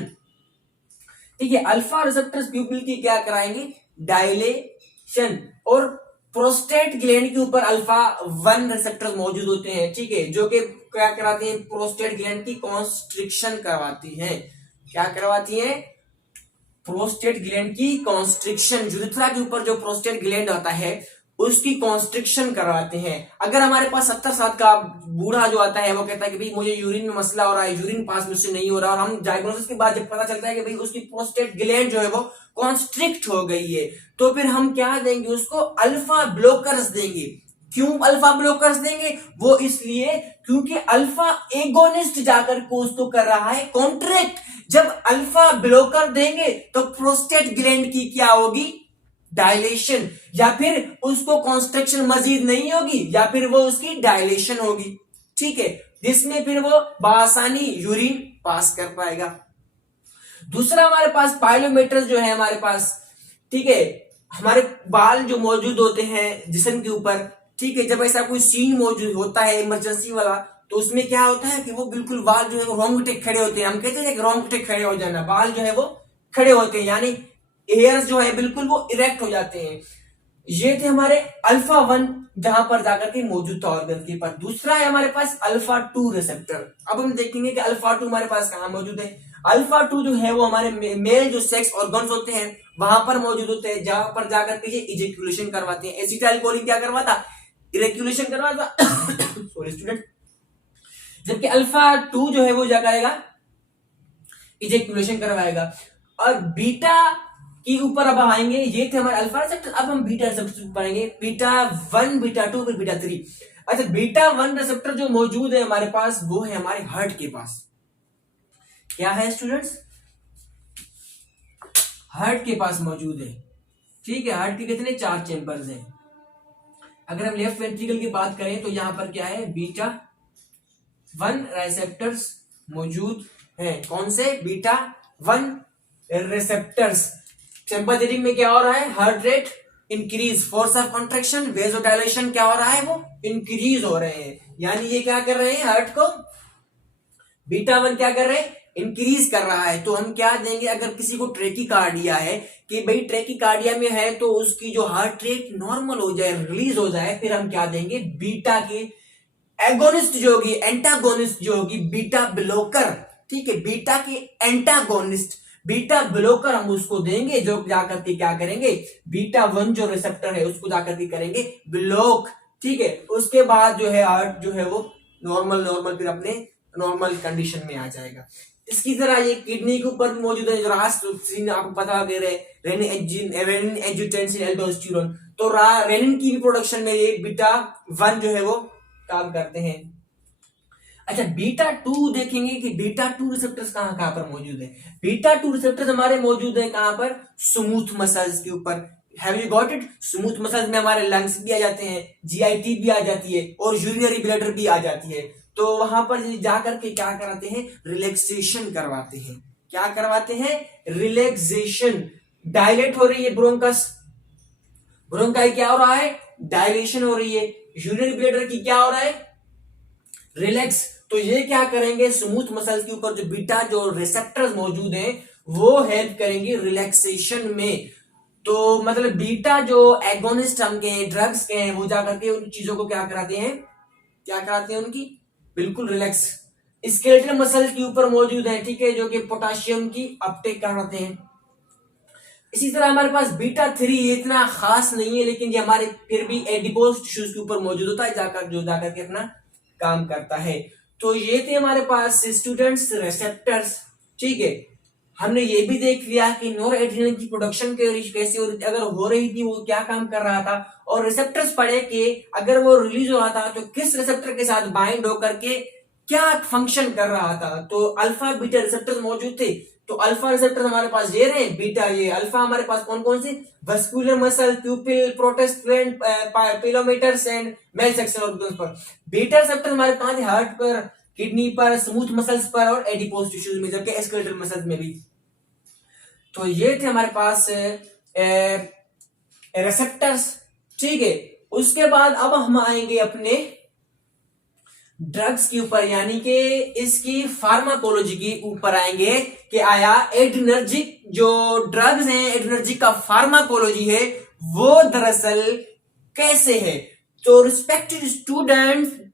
ठीक है, अल्फा रिसेप्टर्स प्यूपिल की क्या कराएंगे, डायलेशन। और प्रोस्टेट ग्लैंड के ऊपर अल्फा 1 रिसेप्टर्स मौजूद होते हैं, ठीक है, जो कि क्या कराती हैं, प्रोस्टेट ग्लैंड की कॉन्स्ट्रिक्शन करवाती हैं। क्या करवाती हैं, प्रोस्टेट ग्लैंड की कॉन्स्ट्रिक्शन। यूरेथ्रा के ऊपर जो प्रोस्टेट ग्लैंड होता है उसकी कॉन्स्ट्रिक्शन करवाते हैं। अगर हमारे पास 70 साल का बूढ़ा जो आता है वो कहता है कि भाई मुझे यूरिन में मसला हो रहा है, यूरिन पास मुझसे नहीं हो रहा, और हम डायग्नोसिस के बाद जब पता चलता है कि भाई उसकी प्रोस्टेट ग्लैंड जो है वो कॉन्स्ट्रिक्ट हो गई है, तो फिर हम क्या देंगे उसको, अल्फा ब्लॉकर्स देंगे। क्यों अल्फा ब्लॉकर्स देंगे, वो इसलिए क्योंकि अल्फा एगोनिस्ट जाकर को उसको कर रहा है कॉन्ट्रैक्ट। जब अल्फा ब्लॉकर देंगे तो प्रोस्टेट ग्लैंड की क्या होगी, डायलेशन, या फिर उसको कॉन्स्ट्रक्शन मजीद नहीं होगी, या फिर वो उसकी डायलेशन होगी। ठीक है, जिसमें फिर वो बआसानी यूरिन पास कर पाएगा। दूसरा हमारे पास पाइलोमीटर जो है हमारे पास, ठीक है, हमारे बाल जो मौजूद होते हैं जिस्म के ऊपर, ठीक है, जब ऐसा कोई सीन मौजूद होता है इमरजेंसी वाला, तो उसमें क्या होता है कि वो बिल्कुल बाल जो है वो रोंगटे खड़े होते हैं। हम कहते हैं कि रोंगटे खड़े हो जाना, बाल जो है वो खड़े होते हैं, यानी हेयर्स जो है बिल्कुल वो इरेक्ट हो जाते हैं। ये थे हमारे अल्फा 1 जहां पर जाकर के मौजूद था ऑर्गन के पास। दूसरा है हमारे पास अल्फा 2 रिसेप्टर। अब हम देखेंगे कि अल्फा 2 हमारे पास कहां मौजूद है। अल्फा 2 जो है वो हमारे मेल जो सेक्स ऑर्गन्स होते हैं वहां पर मौजूद होते हैं, जहां पर जाकर के ये इजेक्यूलेशन करवाते हैं। एसिटाइल कोलिन क्या करवाता, इरेक्यूलेशन करवाता सॉरी स्टूडेंट। जबकि अल्फा 2 जो है वो क्या करेगा, इजेक्यूलेशन करवाएगा। और बीटा के ऊपर अब आएंगे, ये थे हमारे अल्फा रिसेप्टर। अब हम बीटा रिसेप्टर पढ़ेंगे, बीटा 1, बीटा 2, फिर बीटा 3। अच्छा, बीटा 1 रिसेप्टर जो मौजूद है हमारे पास वो है हमारे हार्ट के पास। क्या है स्टूडेंट्स, हार्ट के पास मौजूद है। ठीक है, हार्ट के कितने 4 चैंबर्स हैं। अगर हम लेफ्ट वेंट्रिकल की बात करें तो यहां पर क्या है, बीटा 1 रिसेप्टर्स मौजूद हैं। कौन से, बीटा 1 रिसेप्टर्स। सिंपैथेटिक में क्या हो रहा है, heart rate increase, force of contraction, vasodilation क्या हो रहा है, वो इंक्रीज हो रहे हैं। यानी ये क्या कर रहे हैं, हार्ट को बीटा 1 क्या कर रहे हैं, इंक्रीज कर रहा है। तो हम क्या देंगे, अगर किसी को ट्रेकिकार्डिया है कि भाई ट्रेकिकार्डिया में है तो उसकी जो हार्ट रेट नॉर्मल हो जाए, रिलीज हो जाए, फिर हम क्या देंगे, बीटा की एगोनिस्ट जो होगी, एंटागोनिस्ट जो होगी, बीटा ब्लॉकर। ठीक है, बीटा की एंटागोनिस्ट, बीटा ब्लॉकर हम उसको देंगे, जो जाकर के क्या करेंगे, बीटा 1 जो रिसेप्टर है उसको जाकर के करेंगे ब्लॉक। ठीक है, उसके बाद जो है हार्ट जो है वो नॉर्मल फिर अपने नॉर्मल कंडीशन में आ जाएगा। इसकी तरह ये किडनी के ऊपर भी मौजूद है, जो आपको पता रेनिन एंजियोटेंसिन एल्डोस्टेरोन, तो रेनिन की भी प्रोडक्शन में ये बीटा 1 जो है वो काम करते हैं। अच्छा, बीटा 2 देखेंगे कि बीटा 2 रिसेप्टर्स कहां पर मौजूद है। बीटा 2 रिसेप्टर्स हमारे मौजूद है कहां पर, स्मूथ मसल्स के ऊपर। Have you got it, smooth muscles में हमारे लंग्स भी आ जाते हैं, जीआईटी भी आ जाती है, और यूरिनरी ब्लैडर भी आ जाती है। तो वहां पर जाकर के क्या कराते हैं, रिलैक्सेशन करवाते हैं। क्या करवाते हैं, रिलैक्सेशन। डायलेट हो रही है ब्रोंकस, ब्रोंकाई क्या हो रहा है, डायलेशन हो रही है। यूरिनरी ब्लैडर की क्या हो रहा है, रिलैक्स। तो ये क्या करेंगे, स्मूथ मसल्स के ऊपर जो बीटा जो रिसेप्टर्स मौजूद हैं वो हेल्प करेंगे रिलैक्सेशन में। तो मतलब बीटा जो एगोनिस्ट हम के ड्रग्स के हैं वो जाकर के उन चीजों को क्या कराते हैं, क्या कराते हैं उनकी बिल्कुल रिलैक्स स्केलेटल मसल के ऊपर मौजूद है, ठीक है, जो कि पोटाशियम की अपटेक कराते हैं। इसी तरह हमारे पास बीटा 3 इतना खास नहीं है, लेकिन ये हमारे फिर भी एडिपोज टिश्यूज के ऊपर मौजूद होता है, जाकर के अपना काम करता है। तो ये थे हमारे पास स्टूडेंट्स रिसेप्टर्स, ठीक है। हमने ये भी देख लिया कि नॉरएड्रेनालिन की प्रोडक्शन कैसे अगर हो रही थी, वो क्या काम कर रहा था, और रिसेप्टर्स पढ़े कि अगर वो रिलीज हो रहा था तो किस रिसेप्टर के साथ बाइंड होकर के क्या फंक्शन कर रहा था। तो अल्फा बीटा रिसेप्टर्स मौजूद थे। तो अल्फा रिसेप्टर हमारे पास ये रहे, बीटा ये। अल्फा हमारे पास कौन कौन से, vascular muscle, pupil, prostate, pilomotors and male sexual organs पर। बीटा रिसेप्टर हमारे पास हार्ट पर, किडनी पर, स्मूथ मसल्स पर और एडिपोज टिश्यूज में, जबकि स्केलेटल मसल्स में भी। तो ये थे हमारे पास रिसेप्टर्स, ठीक है। उसके बाद अब हम आएंगे अपने ड्रग्स के ऊपर, यानी कि इसकी फार्माकोलॉजी के ऊपर आएंगे कि आया एड्रिनर्जिक जो ड्रग्स हैं, एड्रिनर्जिक का फार्माकोलॉजी है वो दरअसल कैसे है। तो रिस्पेक्टेड स्टूडेंट,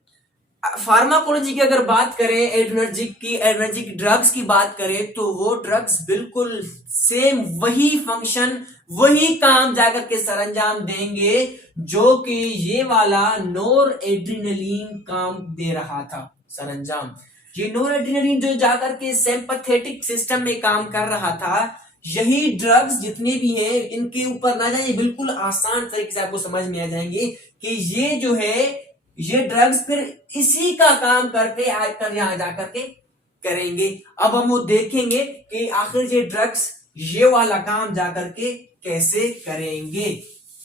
फार्माकोलॉजी की अगर बात करें, एड्रिनर्जिक ड्रग्स की बात करें, तो वो ड्रग्स बिल्कुल सेम वही फंक्शन, वही काम जाकर के सरंजाम देंगे जो कि ये वाला नोर एड्रिनलिन काम दे रहा था सरंजाम। ये नोर एड्रिनलिन जो जाकर के सिंपैथेटिक सिस्टम में काम कर रहा था, यही ड्रग्स जितने भी हैं इनके ऊपर ना जाइए, बिल्कुल आसान तरीके से आपको समझ में आ जाएंगे कि ये जो है, ये ड्रग्स फिर इसी का काम करके आकर यहां जाकर के करेंगे। अब हम वो देखेंगे कि आखिर ये ड्रग्स ये वाला काम जाकर के कैसे करेंगे।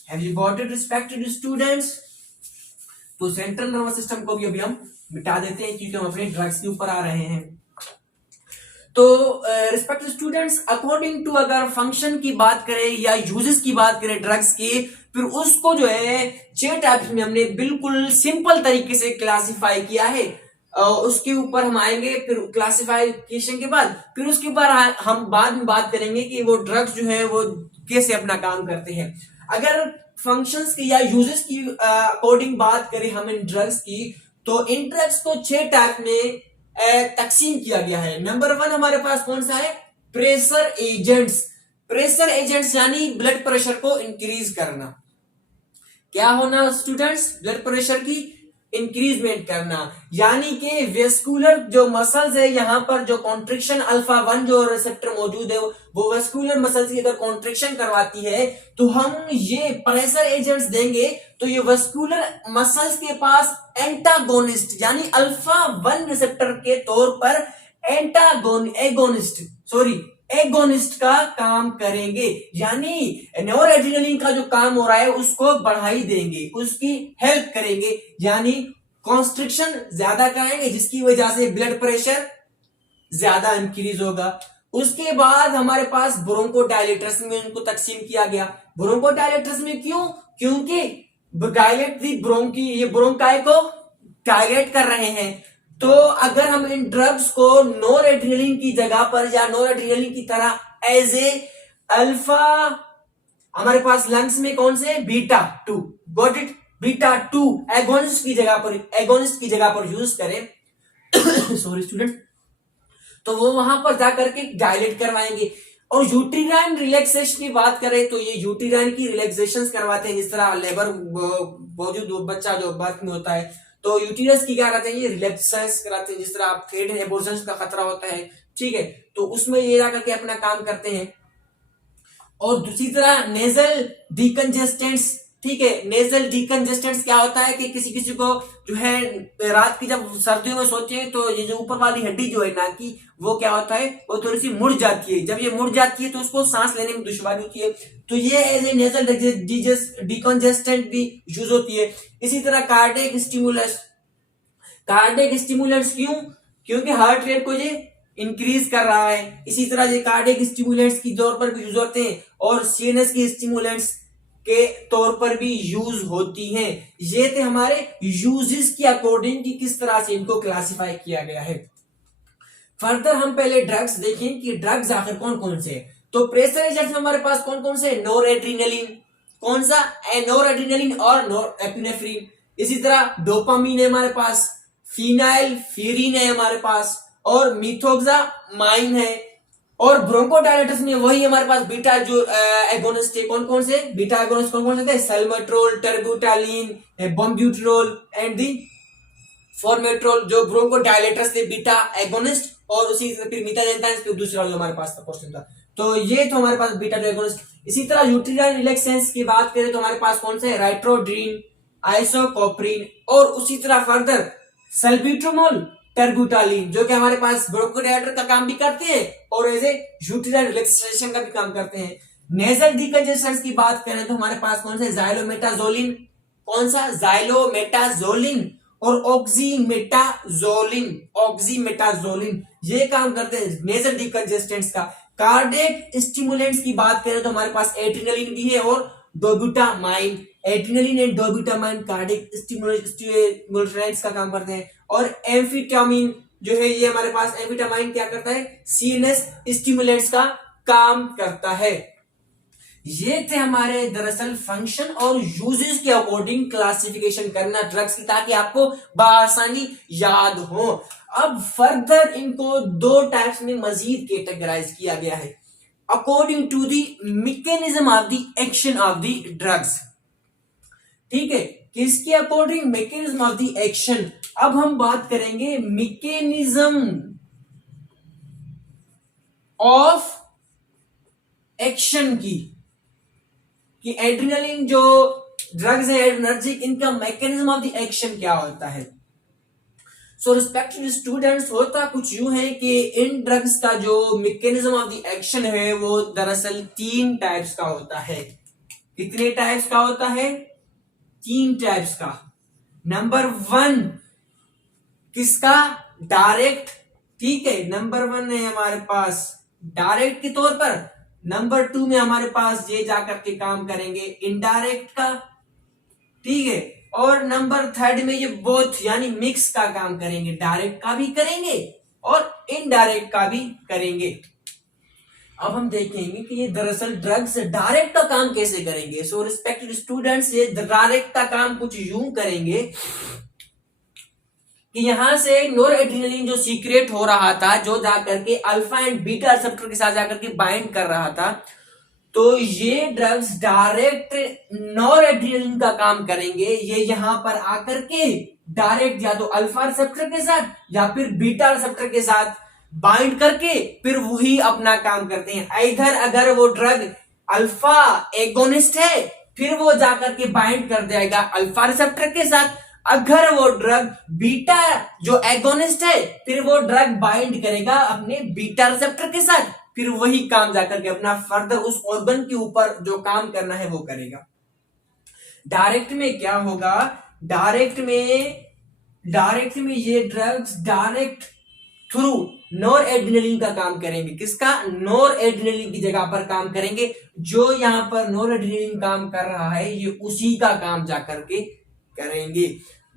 Have you got it respected students? तो सेंट्रल नर्वस सिस्टम को भी अभी हम मिटा देते हैं क्योंकि हम अपने ड्रग्स के ऊपर आ रहे हैं। तो रिस्पेक्टेड स्टूडेंट्स, अकॉर्डिंग टू अगर फंक्शन की बात करें या यूजेस की बात करें ड्रग्स की, फिर उसको जो है 6 टाइप्स में हमने बिल्कुल सिंपल तरीके से क्लासिफाई किया है। उसके ऊपर हम आएंगे फिर क्लासिफिकेशन के बाद, फिर उसके बाद हम बाद में बात करेंगे कि वो ड्रग्स जो है वो कैसे अपना काम करते हैं। अगर फंक्शंस की या यूजेस की अकॉर्डिंग बात करें हम इन ड्रग्स की, तो इन ड्रग्स को 6 टाइप में तकसीम किया गया है। नंबर 1 हमारे पास कौन सा है? Pressure agents. प्रेशर एजेंट्स यानी ब्लड प्रेशर को इंक्रीज करना। क्या होना स्टूडेंट्स? ब्लड प्रेशर की इंक्रीजमेंट करना, यानी कि वेस्कुलर जो मसल्स है, यहां पर जो कॉन्ट्रिक्शन अल्फा 1 जो रिसेप्टर मौजूद है, वो वेस्कुलर मसल्स की अगर कॉन्ट्रिक्शन करवाती है तो हम ये प्रेशर एजेंट्स देंगे, तो ये वेस्कुलर मसल्स के पास एंटागोनिस्ट यानी अल्फा 1 रिसेप्टर के तौर पर एगोनिस्ट का काम करेंगे, यानी नॉरएड्रेनालिन का जो काम हो रहा है उसको बढ़ाई देंगे, उसकी हेल्प करेंगे, यानी कॉन्स्ट्रिक्शन ज्यादा कराएंगे, जिसकी वजह से ब्लड प्रेशर ज्यादा इंक्रीज होगा। उसके बाद हमारे पास ब्रोंकोडायलेटर्स में उनको तकसीम किया गया। ब्रोंकोडायलेटर्स में क्यों? क्योंकि डायलेट दी ब्रोंकी, ये ब्रोंकाई को डायलेट कर रहे हैं। तो अगर हम इन ड्रग्स को नॉरएड्रेनालिन की जगह पर या नॉरएड्रेनालिन की तरह एज ए अल्फा, हमारे पास लंग्स में कौन से? Beta 2, got it, beta 2 agonist की जगह पर यूज करें सॉरी स्टूडेंट, तो वो वहां पर जाकर के डायलेट करवाएंगे। और यूट्रीनाइन रिलैक्सेशन की बात करें तो ये यूट्रीनाइन की रिलैक्सेशन करवाते हैं, जिस तरह लेबर मौजूद बच्चा जो बर्थ में होता है तो यूटीरस की क्या कराते हैं? ये रिलैक्सेशन कराते हैं, जिस तरह आप फेड एबॉर्शन का खतरा होता है, ठीक है, तो उसमें ये जाकर के अपना काम करते हैं। और दूसरी तरह नेजल डिकंजेस्टेंट्स, ठीक है, नेजल डिकंजेस्टेंट्स क्या होता है कि किसी किसी को जो है रात की जब सर्दियों में सोते हैं तो ये जो ऊपर वाली हड्डी जो है नाक की, वो क्या होता है, वो थोड़ी सी मुड़ जाती है। जब ये मुड़ जाती है तो उसको सांस लेने में दुश्वारी होती है, तो ये एज ए नेजल डिकंजेस्टेंट भी यूज होती है। इसी तरह कार्डियक स्टिमुलेंट्स क्यों? क्योंकि हार्ट रेट को ये इंक्रीज कर रहा है। इसी तरह ये कार्डियक स्टिमुलेंट्स की तौर पर भी यूज होते हैं और सीएनएस की स्टिमुलेंट्स के तौर पर भी यूज होती हैं। ये थे हमारे यूजेस की अकॉर्डिंग कि किस तरह से इनको क्लासिफाई किया गया है। फर्दर हम पहले ड्रग्स देखें कि ड्रग्स आखिर कौन कौन से हैं। तो प्रेशर एजेंट्स में हमारे पास कौन कौन से, नोर एड्रीनलिन, कौन सा, नोर एड्रीनलिन और नोर एपिनेफ्रिन। इसी तरह डोपामीन है हमारे पास, फिनाइल फ्यूरिन है हमारे पास, और मिथोक्सामाइन है। और ब्रोंकोडायलेटर्स में वही हमारे पास बीटा जो एगोनिस्ट है, कौन कौन से बीटा एगोनिस्ट कौन कौन से थे, सल्मेट्रोल, टर्बुटालिन, बॉम्ब्यूटेरोल एंड दी फॉर्मेट्रोल, जो ब्रोंकोडायलेटर्स थे बीटा एगोनिस्ट। और उसी से फिर मीथाजेंथाइन्स पे दूसरा जो हमारे पास था क्वेश्चन था। तो ये तो हमारे पास बीटा एगोनिस्ट। इसी तरह यूट्रिनाइन रिलैक्सेंस की बात करें तो हमारे पास कौन से, राइट्रोड्रीन, आइसोकोप्रिन, और उसी तरह फर्दर सल्ब्यूटामोल, टर्बुटालिन, जो कि हमारे पास ब्रोंकोडायलेटर का काम भी करते हैं और एज ए यूट्रिनाइन रिलैक्सेशन का भी काम करते हैं। नेजल डिकंजेस्टेंट्स की बात करें तो हमारे पास कौन से, जाइलोमेटाजोलिन, कौन सा, जाइलोमेटाजोलिन और ऑक्सीमेटाजोलिन ये काम करते हैं नेजल डिकंजेस्टेंट्स का। कार्डियक स्टिमुलेंट्स की बात करें तो हमारे पास एड्रेनालिन भी है और डोब्यूटामाइन। एड्रेनालिन एंड डोब्यूटामाइन कार्डियक स्टिमुलेंट्स का काम करते हैं। और एम्फेटामिन जो है ये हमारे पास, एम्फेटामाइन क्या करता है, सीएनएस स्टिमुलेंट्स का काम करता है। ये थे हमारे दरअसल फंक्शन और यूजेस के अकॉर्डिंग क्लासिफिकेशन करना ड्रग्स की, ताकि आपको बआसानी याद हो। अब फर्दर इनको दो टाइप्स में मजीद कैटेगराइज किया गया है according to the mechanism of the action of the drugs. ठीक है, किसके according, mechanism of the action. अब हम बात करेंगे मैकेनिज्म ऑफ एक्शन की, कि एड्रेनालिन जो ड्रग्स है एनर्जिक, इनका मैकेनिज्म ऑफ द एक्शन क्या होता है। सो रिस्पेक्टेड स्टूडेंट्स, होता कुछ यूं है कि इन ड्रग्स का जो मैकेनिज्म ऑफ द एक्शन है वो दरअसल 3 टाइप्स का होता है। कितने टाइप्स का होता है, 3 टाइप्स का। नंबर 1 किसका, डायरेक्ट, ठीक है, नंबर 1 है हमारे पास डायरेक्ट के तौर पर। नंबर 2 में हमारे पास ये जाकर के काम करेंगे इनडायरेक्ट का, ठीक है। और नंबर 3 में ये बोथ यानी मिक्स का काम करेंगे, डायरेक्ट का भी करेंगे और इनडायरेक्ट का भी करेंगे। अब हम देखेंगे कि ये दरअसल ड्रग्स डायरेक्ट का काम कैसे करेंगे। सो रिस्पेक्टेड स्टूडेंट्स, ये डायरेक्ट का काम कुछ यूं करेंगे कि यहां से नोरएड्रेनालिन जो सीक्रेट हो रहा था, जो जाकर के अल्फा एंड बीटा रिसेप्टर के साथ जाकर के बाइंड कर रहा था, तो ये ड्रग्स डायरेक्ट नोरएड्रेनालिन का काम करेंगे। ये यहां पर आकर के डायरेक्ट या तो अल्फा रिसेप्टर के साथ या फिर बीटा रिसेप्टर के साथ बाइंड करके फिर वही अपना काम करते हैं। इधर अगर वो ड्रग अल्फा एगोनिस्ट है, फिर वो जाकर के बाइंड कर देगा अल्फा रिसेप्टर के साथ। अगर वो ड्रग बीटा जो एगोनिस्ट है, फिर वो ड्रग बाइंड करेगा अपने बीटा रिसेप्टर के साथ, फिर वही काम जाकर के अपना फर्दर उस ऑर्गन के ऊपर जो काम करना है वो करेगा। डायरेक्ट में क्या होगा, डायरेक्ट में ये ड्रग्स डायरेक्ट थ्रू नोरएड्रेनालिन का काम करेंगे। किसका, नोरएड्रेनालिन की जगह पर काम करेंगे। जो यहां पर नोरएड्रेनालिन काम कर रहा है, ये उसी का काम जाकर के करेंगे।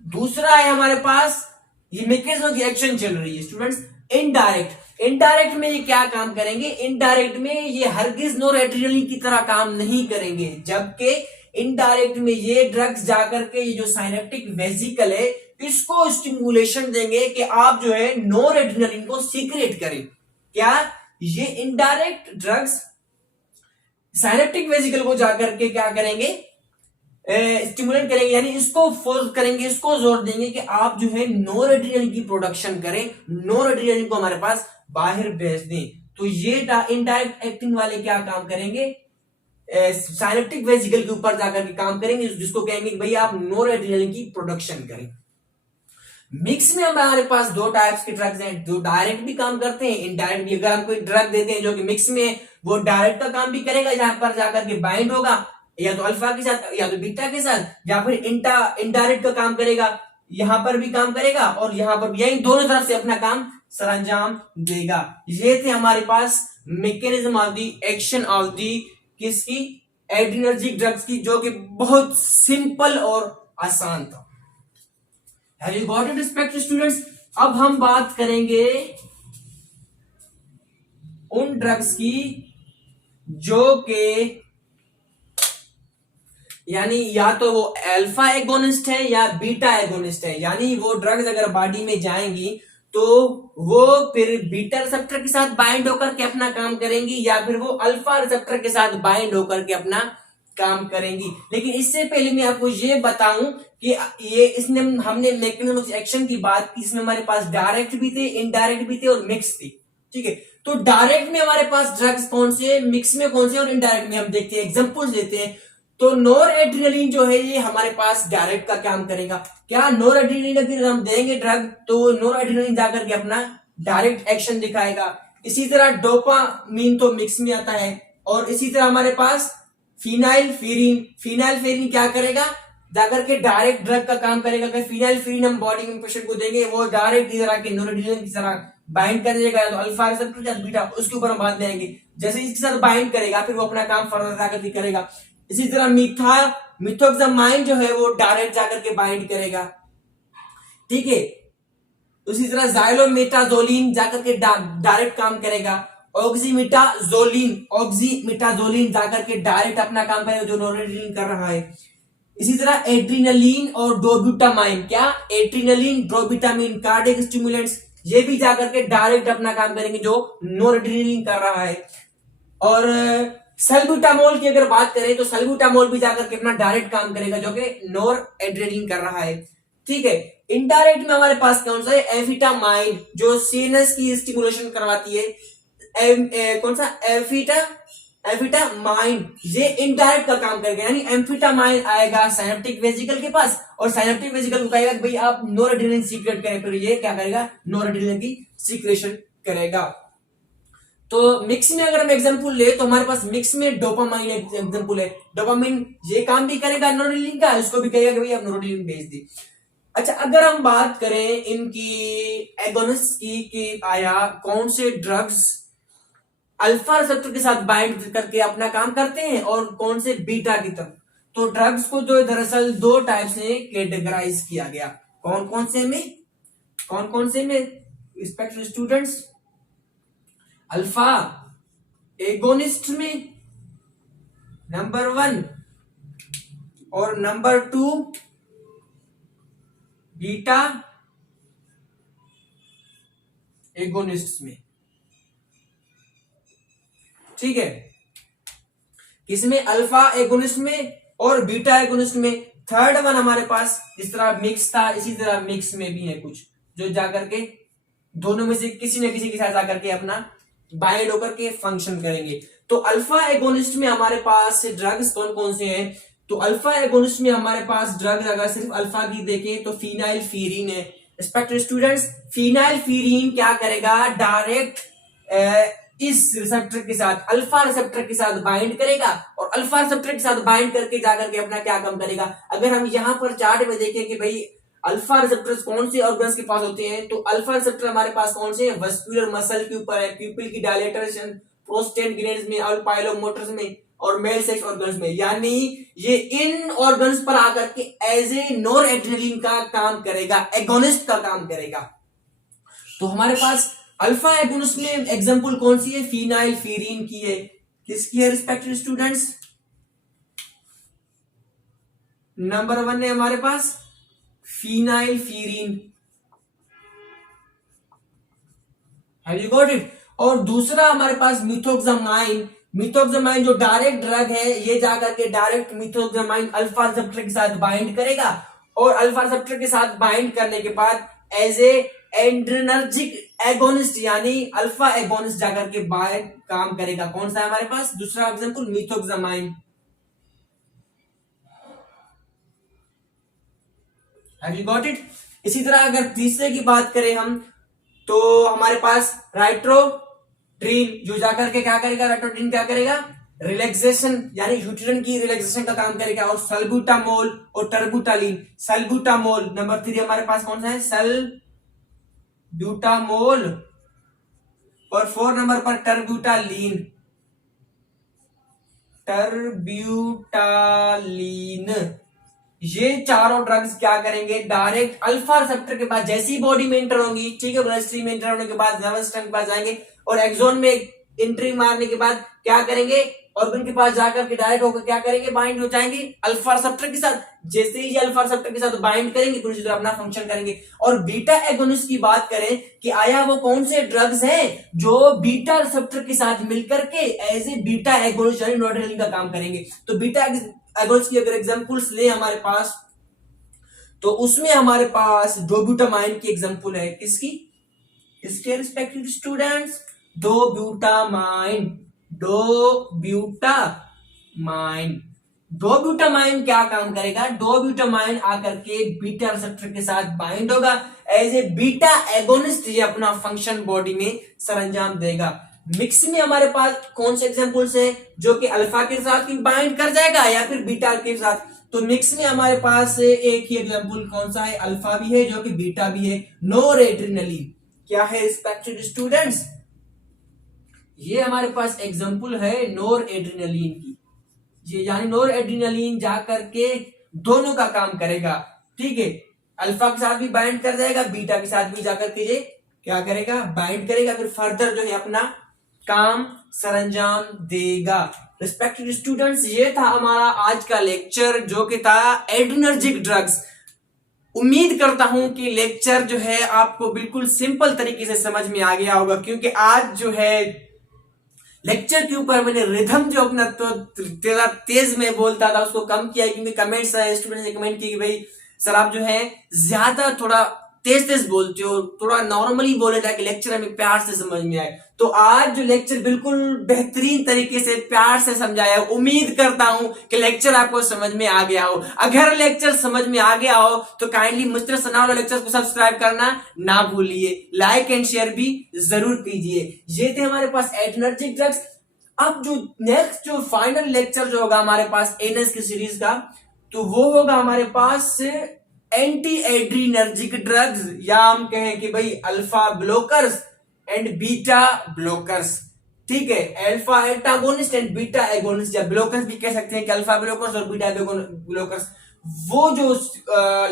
दूसरा है हमारे पास, ये मैकेनिज्म की एक्शन चल रही है स्टूडेंट्स, इनडायरेक्ट में ये क्या काम करेंगे, इनडायरेक्ट में ये हरगिज नोरएड्रेनालिन की तरह काम नहीं करेंगे। जबकि इनडायरेक्ट में ये ड्रग्स जाकर के ये जो साइनेप्टिक वेसिकल है, इसको स्टिमुलेशन देंगे कि आप जो है नोरएड्रेनालिन को सीक्रेट करें। क्या, ये इनडायरेक्ट ड्रग्स साइनेप्टिक वेसिकल को जाकर के क्या करेंगे, स्टिमुलेट करेंगे, यानी इसको फोर्स करेंगे, इसको जोर देंगे कि आप जो है नोरएड्रेनालिन की प्रोडक्शन करें, नोरएड्रेनालिन को हमारे पास बाहर भेज दें। तो ये इनडायरेक्ट एक्टिंग वाले क्या काम करेंगे, साइनेप्टिक वेसिकल के ऊपर जाकर के काम करेंगे, जिसको कहेंगे कि भाई आप नोरएड्रेनालिन की प्रोडक्शन करें। मिक्स में हमारे पास 2 टाइप्स के ड्रग्स हैं, जो डायरेक्ट भी काम करते हैं, इनडायरेक्ट भी। अगर हम कोई ड्रग देते हैं जो कि मिक्स में, वो डायरेक्ट का काम भी करेगा, जहां पर जाकर के बाइंड होगा या तो अल्फा के साथ या तो बीटा के साथ, या फिर इनडायरेक्ट का काम करेगा, यहां पर भी काम करेगा और यहां पर भी, यही दोनों तरफ से अपना काम सरंजाम देगा। ये थे हमारे पास mechanism of the action of the किसकी, एड्रेनर्जिक ड्रग्स की, जो कि बहुत सिंपल और आसान था। Have you got it, respected students? अब हम बात करेंगे उन ड्रग्स की जो के यानी या तो वो अल्फा एगोनिस्ट है या बीटा एगोनिस्ट है, यानी वो ड्रग्स अगर बॉडी में जाएंगी तो वो फिर बीटा रिसेप्टर के साथ बाइंड होकर के अपना काम करेंगी या फिर वो अल्फा रिसेप्टर के साथ बाइंड होकर के अपना काम करेंगी। लेकिन इससे पहले मैं आपको ये बताऊं कि ये इसने हमने मैकेनिज्म ऑफ एक्शन की बात की, इसमें हमारे पास डायरेक्ट भी थे, इनडायरेक्ट भी थे और मिक्स थी। ठीक है, तो डायरेक्ट में हमारे पास ड्रग्स कौन से, मिक्स में कौन से और इनडायरेक्ट में हम देखते हैं, एग्जांपल्स लेते हैं। तो नोर एड्रेनलिन जो है ये हमारे पास डायरेक्ट का काम करेगा। क्या नोर एड्रेनलिन अगर हम देंगे ड्रग तो नोर एड्रेनलिन जाकर के अपना डायरेक्ट एक्शन दिखाएगा। इसी तरह डोपामीन तो मिक्स में आता है, और इसी तरह हमारे पास फिनाइलफेरिन क्या करेगा, जाकर के डायरेक्ट ड्रग का काम करेगा। अगर फिनाइलफेरिन हम बॉडी में पेशेंट को देंगे वो डायरेक्ट इस तरह के नोर एड्रेनलिन की तरह बाइंड कर देगा, तो अल्फा रिसेप्टर या बीटा उसके ऊपर हम बात में आएंगे। जैसे इसके साथ बाइंड करेगा फिर वो अपना काम फर्दर जाकर के करेगा। इसी तरह मिथोक्सामाइन जो है वो डायरेक्ट जाकर के बाइंड करेगा। ठीक है, उसी तरह जाइलोमेटाजोलिन जाकर के डायरेक्ट काम करेगा। ऑक्सीमेटाजोलिन जाकर के डायरेक्ट अपना काम करेगा जो नोरेड्रेनलिन कर रहा है। इसी तरह एड्रीनलिन और डोब्यूटामाइन, क्या एड्रीनलिन डोब्यूटामाइन कार्डियक स्टिमुलेंट्स, ये भी जाकर के डायरेक्ट अपना काम करेंगे जो नोरेड्रेनलिन कर रहा है। और सल्ब्यूटामोल की अगर बात करें तो सल्ब्यूटामोल भी जाकर के अपना डायरेक्ट काम करेगा जो कि नोर एड्रेनलिन कर रहा है। ठीक है, इनडायरेक्ट में हमारे पास कौन सा है, एम्फेटामाइन जो सीएनएस की स्टिमुलेशन करवाती है। कौन सा एम्फेटामाइन, ये इनडायरेक्ट का काम करेगा, यानी एम्फेटामाइन आएगा साइनेप्टिक वेसिकल के पास और साइनेप्टिक वेसिकल को कहेगा भाई आप नोरेड्रेनलिन सीक्रेट करें, फिर ये क्या करेगा, नोरेड्रेनलिन की सीक्रेशन करेगा। तो मिक्स में अगर हम एग्जांपल ले तो हमारे पास मिक्स में डोपामाइन एग्जांपल है। डोपामाइन ये काम भी करेगा नोरेड्रेनलिन का, इसको भी कहेगा कि भाई आप नोरेड्रेनलिन भेज दी। अच्छा, अगर हम बात करें इनकी एगोनिस्ट की कि आया कौन से ड्रग्स अल्फा रिसेप्टर के साथ बाइंड करके अपना काम करते हैं और कौन से बीटा की तरफ, तो ड्रग्स को जो दरअसल दो टाइप से कैटेगराइज किया गया। कौन कौन से में रिस्पेक्टेड स्टूडेंट्स, अल्फा एगोनिस्ट में नंबर 1 और नंबर 2 बीटा एगोनिस्ट में। ठीक है, किसमें, अल्फा एगोनिस्ट में और बीटा एगोनिस्ट में। थर्ड वन हमारे पास जिस तरह मिक्स था इसी तरह मिक्स में भी है कुछ जो जाकर के दोनों में से किसी न किसी के साथ जाकर के अपना बाइंड होकर के फंक्शन करेंगे। तो अल्फा एगोनिस्ट में हमारे पास ड्रग्स कौन कौन से हैं, तो अल्फा एगोनिस्ट में हमारे पास ड्रग्स अगर सिर्फ अल्फा की देखें तो फिनाइलफेरिन है। रिस्पेक्टेड स्टूडेंट्स, फिनाइलफेरिन क्या करेगा, डायरेक्ट इस रिसेप्टर के साथ अल्फा रिसेप्टर के साथ बाइंड करेगा और अल्फा रिसेप्टर के साथ बाइंड करके जाकर के अपना क्या काम करेगा। अगर हम यहां पर चार्ट में देखें कि भाई अल्फा रिसेप्टर्स कौन से ऑर्गन्स के पास होते हैं, तो अल्फा रिसेप्टर हमारे पास कौन से हैं, वस्कुलर मसल के ऊपर है, प्यूपिल की डायलेटरेशन, प्रोस्टेट ग्लैंड्स में और पाइलोमोटर्स में और मेल सेक्स ऑर्गन्स में। यानी ये इन ऑर्गन्स पर आकर के एज ए नोर एड्रेनलिन का काम करेगा, एगोनिस्ट का काम करेगा। तो हमारे पास अल्फा एगोनिस्ट में एग्जांपल कौन सी है, फिनाइलफेरिन की है। किसकी है रिस्पेक्टेड स्टूडेंट्स, नंबर 1 है हमारे पास phenylephrine. Have you got it. और दूसरा हमारे पास मिथोक्सामाइन जो डायरेक्ट ड्रग है, ये जाकर के डायरेक्ट मिथोक्सामाइन अल्फा रिसेप्टर के साथ बाइंड करेगा और अल्फा रिसेप्टर के साथ बाइंड करने के बाद एज ए एंड्रेनर्जिक एगोनिस्ट यानी अल्फा एगोनिस्ट जाकर के बाइंड काम करेगा। कौन सा है हमारे पास दूसरा example, methoxamine. Have you got it. इसी तरह अगर तीसरे की बात करें हम तो हमारे पास राइट्रोड्रीन जो जाकर के क्या करेगा, राइट्रोड्रीन क्या करेगा, रिलैक्सेशन यानी यूट्रिन की रिलैक्सेशन का काम करेगा। और सल्ब्यूटामोल और टर्बुटालिन, सल्ब्यूटामोल नंबर 3 हमारे पास कौन सा है, सल्ब्यूटामोल और 4 नंबर पर टर्बुटालिन। ये चारों ड्रग्स क्या करेंगे, डायरेक्ट अल्फा रिसेप्टर के पास जैसी बॉडी में एंटर होंगी, ठीक है, ब्लड स्ट्रीम में एंटर होने के बाद नर्वस सिस्टम के पास जाएंगे और एक्सोन में एंट्री मारने के बाद क्या करेंगे, ऑर्गन के पास जाकर के डायरेक्ट होकर क्या करेंगे, बाइंड हो जाएंगे अल्फा रिसेप्टर के साथ। जैसे ही अल्फा रिसेप्टर के साथ बाइंड करेंगे तो उसी तरह अपना फंक्शन करेंगे। और बीटा एगोनिस्ट की बात करें कि आया वो कौन से ड्रग्स हैं जो बीटा रिसेप्टर के साथ मिलकर के एज ए बीटा एगोनिस्ट यानी नोएड्रेनालिन का काम करेंगे। तो बीटा एगोनिस्ट की अगर एग्जांपल्स ले हमारे पास, तो उसमें हमारे पास डोब्यूटामाइन की एग्जांपल है, किसकी, इसके रिस्पेक्टिव स्टूडेंट्स, डोब्यूटामाइन। डोब्यूटामाइन डोब्यूटामाइन क्या काम करेगा, डोब्यूटामाइन आकर के बीटा रिसेप्टर के साथ बाइंड होगा, एज ए बीटा एगोनिस्ट ये अपना फंक्शन बॉडी में सरंजाम देगा। मिक्स में हमारे पास कौन से एग्जांपल्स है, जो कि अल्फा के साथ बाइंड कर जाएगा या फिर बीटा के साथ। तो मिक्स में हमारे पास एक ही एग्जांपल कौन सा है, अल्फा भी है जो कि बीटा भी है, नोरेड्रेनालिन। क्या है रिस्पेक्टेड स्टूडेंट्स, ये हमारे पास एग्जांपल है नोरेड्रेनालिन की। ये यानी नोरेड्रेनालिन जाकर के दोनों का काम करेगा, ठीक है, अल्फा के साथ भी बाइंड कर जाएगा, बीटा के साथ भी जाकर के ये क्या करेगा, बाइंड करेगा, फिर फर्दर जो है अपना काम सरंजाम देगा। रिस्पेक्टेड स्टूडेंट्स, ये था हमारा आज का लेक्चर जो कि था एड्रेनर्जिक ड्रग्स। उम्मीद करता हूं कि लेक्चर जो है आपको बिल्कुल सिंपल तरीके से समझ में आ गया होगा, क्योंकि आज जो है लेक्चर के ऊपर मैंने रिदम जो अपना तो तेरा तेज में बोलता था उसको कम किया, क्योंकि कमेंट्स स्टूडेंट ने कमेंट की कि भाई सर आप जो है ज्यादा थोड़ा तेज तेज बोलते हो, थोड़ा नॉर्मली बोले ताकि लेक्चर हमें प्यार से समझ में आए। तो आज जो लेक्चर बिल्कुल बेहतरीन तरीके से प्यार से समझाया, उम्मीद करता हूं कि लेक्चर आपको समझ में आ गया हो। अगर लेक्चर समझ में आ गया हो तो काइंडली मिस्टर सनाउल्लाह लेक्चर्स को सब्सक्राइब करना ना भूलिए, लाइक एंड शेयर भी जरूर कीजिए। ये थे हमारे पास एड्रेनर्जिक ड्रग्स। अब जो नेक्स्ट जो फाइनल लेक्चर जो होगा हमारे पास एनएस की सीरीज का, तो वो होगा हमारे पास एंटी एड्रीनर्जिक ड्रग्स, या हम कहें कि भाई alpha blockers and beta blockers, ठीक है, alpha antagonist and beta agonist, या ब्लोकर्स भी कह सकते हैं कि अल्फा ब्लोकर्स और बीटा ब्लोकर्स। वो जो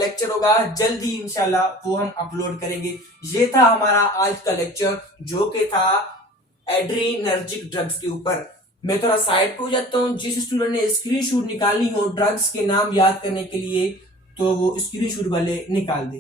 लेक्चर होगा जल्दी इंशाल्लाह वो हम अपलोड करेंगे। ये था हमारा आज का लेक्चर जो कि था एड्रीनर्जिक ड्रग्स के ऊपर। मैं थोड़ा साइड पे हो जाता हूँ, जिस स्टूडेंट ने स्क्रीनशॉट निकालनी हो ड्रग्स के नाम याद करने के लिए तो वो स्क्रीनशॉट वाले निकाल दे।